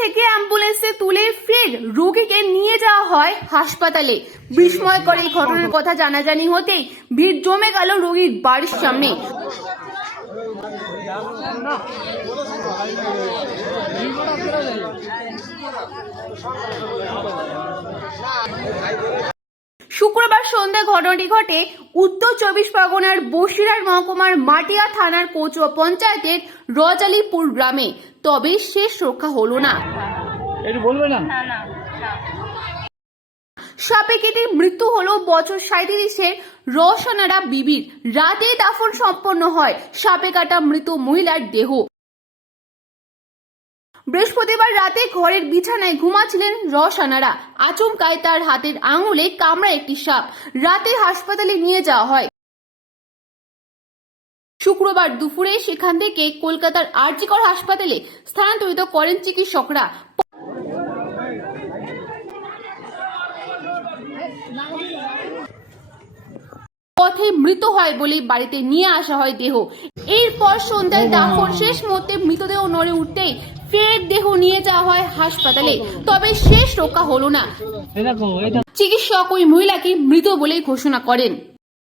থেকে অ্যাম্বুলেন্সে তুলে ফের রোগীকে নিয়ে যাওয়া হয় হাসপাতালে। বিস্ময়কর এই ঘটনার কথা জানাজানি হতেই ভিড় জমে গেল রোগীর বাড়ির সামনে। শুক্রবার সন্ধ্যা ঘটনাটি ঘটে উত্তর চব্বিশ পরগনার বসিরহাট মহকুমার মাটিয়া থানার কচুয়া পঞ্চায়েতের রজালিপুর গ্রামে। তবে শেষ রক্ষা হলো না। একটু বলবে না? সাপে কেটে মৃত্যু হলো বছর সাঁত্রিশের রসানারা বিবির। রাতে দাফন সম্পন্ন হয়। সাপে কাটা মৃত মহিলার দেহ। বৃহস্পতিবার রাতে ঘরের বিছানায় ঘুমাচ্ছিলেন রসানারা। আচমকায় তার হাতের আঙুলে কামড়া একটি সাপ। রাতে হাসপাতালে নিয়ে যাওয়া হয়। শুক্রবার দুপুরে সেখান থেকে কলকাতার আরজিকর হাসপাতালে স্থানান্তরিত করেন চিকিৎসকরা। পথে মৃত হয় বলে বাড়িতে নিয়ে আসা হয় দেহ। এরপর সন্ধ্যায় দাফন শেষ মুহূর্তে মৃতদেহ নড়ে উঠতেই ফের দেহ নিয়ে যাওয়া হয় হাসপাতালে। তবে শেষ রক্ষা হলো না। চিকিৎসক ওই মহিলাকে মৃত বলে ঘোষণা করেন।